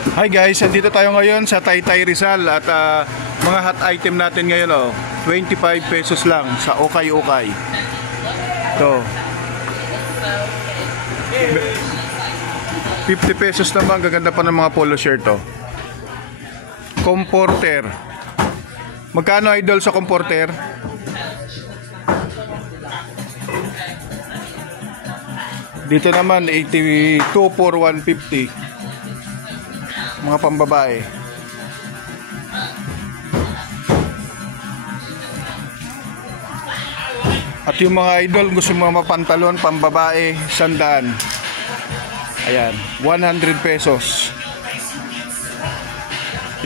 Hi guys, andito tayo ngayon sa Taytay Rizal at mga hot item natin ngayon 25 pesos lang sa Okay-Okay. Ito. 50 pesos naman, gaganda pa ng mga polo shirt Comforter. Magkano idol sa comforter? Dito naman 82 for 150. Mga pambabae. At yung mga idol gusto mga pantalon pambabae, 100. Ayan, 100 pesos.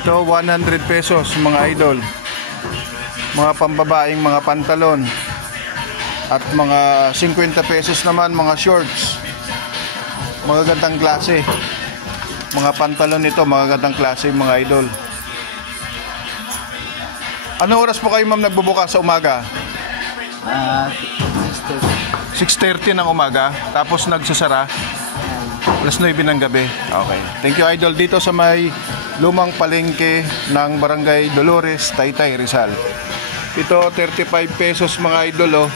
Ito 100 pesos mga idol. Mga pambabaeng mga pantalon. At mga 50 pesos naman mga shorts. Mga gandang klase. Mga pantalon nito, mga gandang klase mga idol. Anong oras po kayo ma'am nagbubukas sa umaga? 6:30 ng umaga, tapos nagsasara 9:00 ng gabi. Okay. Thank you idol. Dito sa may lumang palengke ng Barangay Dolores, Taytay, Rizal. Ito 35 pesos mga idol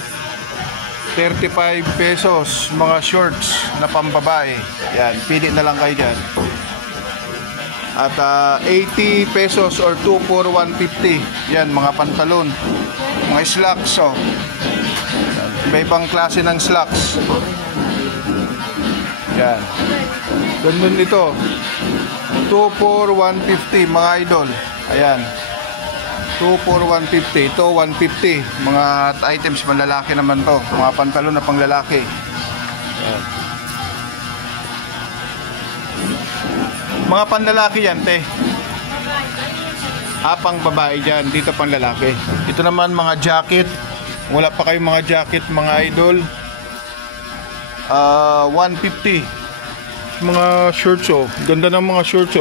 35 pesos mga shorts na pambabae. Yan, pili na lang kayo dyan. At 80 pesos or 2 for 150. Yan, mga pantalon. Mga slacks Iba-ibang klase ng slacks. Yan. Ganun ito. 2 for 150 mga idol. Ayan. 2 for 150. Ito 150. Mga items panlalaki naman to. Mga pantalon na panglalaki. Ayan. Mga panlalaki yan, te. Pang babae dyan. Dito panlalaki. Ito naman mga jacket. Wala pa kayong mga jacket, mga idol. 150. Mga shorts Ganda ng mga shorts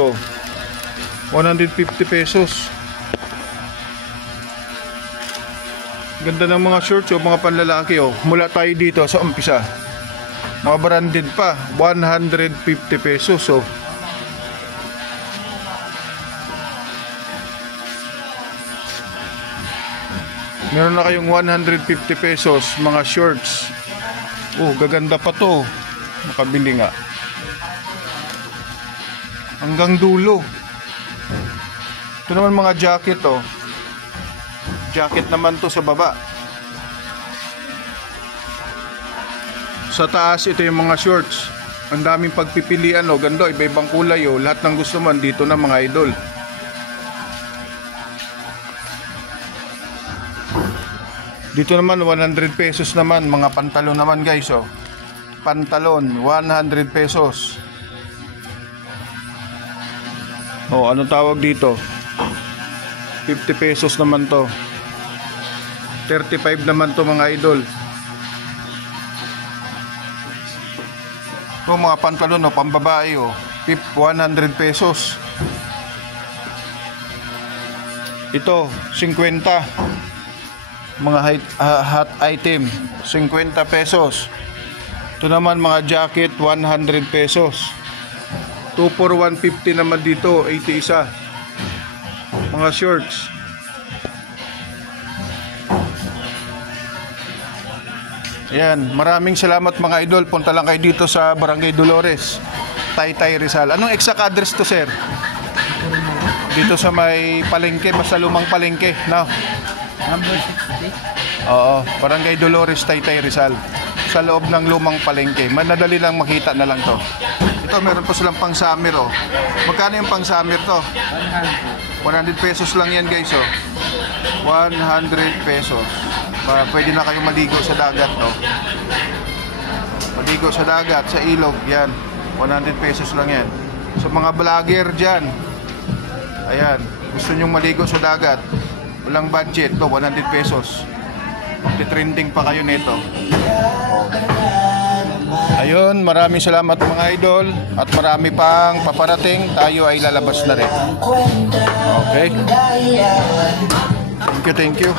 150 pesos. Ganda ng mga shorts mga panlalaki Mula tayo dito sa umpisa. Mga branded pa. 150 pesos Meron na kayong 150 pesos mga shorts. Gaganda pa to. Makabili nga. Hanggang dulo. Ito naman mga jacket Jacket naman to sa baba. Sa taas ito yung mga shorts. Ang daming pagpipilian ganda, iba-ibang kulay Lahat ng gusto man dito na mga idol. Dito naman 100 pesos naman mga pantalon naman guys Pantalon 100 pesos. Anong tawag dito? 50 pesos naman to. 35 naman to mga idol. Ito mga pantalon pambabae 100 pesos. Ito 50. Mga hot item 50 pesos. Ito naman mga jacket 100 pesos. 2 for 150 naman dito, 81. Mga shorts. Ayan, maraming salamat mga idol. Punta lang kayo dito sa Barangay Dolores, Taytay, Rizal. Anong exact address to, sir? Dito sa may palengke, basta lumang palengke, Number 60. Barangay Dolores, Taytay, Rizal. Sa loob ng lumang palengke. Madali lang makita na lang to. Ito, meron po silang pang summer Magkano yung pang summer to? 100 pesos lang yan guys 100 pesos. Pwede na kayo maligo sa dagat Maligo sa dagat, sa ilog. Yan, 100 pesos lang yan. So mga vlogger dyan, ayan, gusto nyong maligo sa dagat, walang budget 100 pesos. Magti-trending pa kayo nito. Ayun, maraming salamat mga idol. At marami pang paparating. Tayo ay lalabas na rin. Okay. Thank you.